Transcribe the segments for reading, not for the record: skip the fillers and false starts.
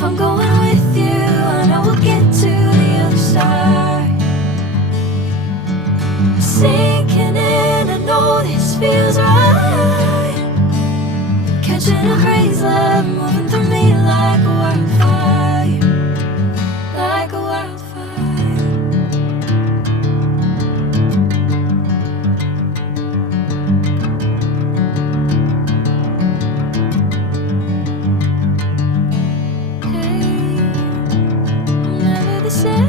If I'm going with you, I know we'll get to the other side. Sinking in, I know this feels right. Catching a crazy love, moving through me like a wildfire, like a wildfire. Hey, I'm never the same.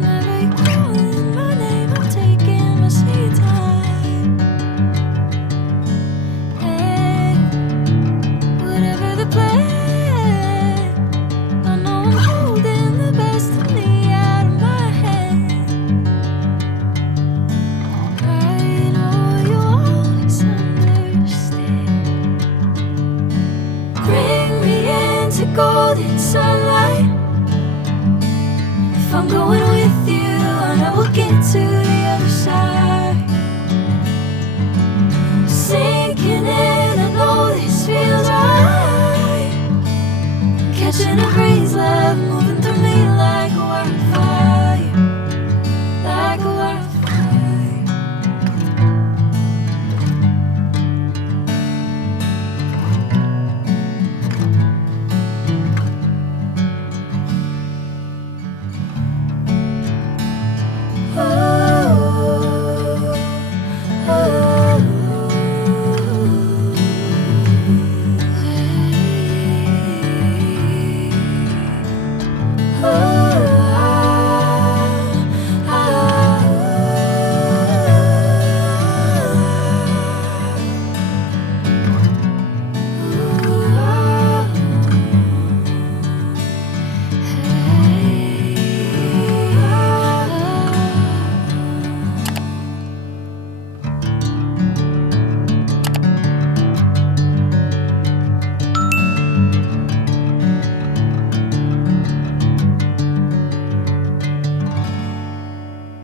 Whenever you're calling my name, I'm taking my sweet time. Hey, whatever the plan, I know I'm holding the best of me out of my hand. I know you'll always understand. Bring me into golden sunlight. If I'm going with you, I know we'll get to the other side. Sinking in, I know this feels right.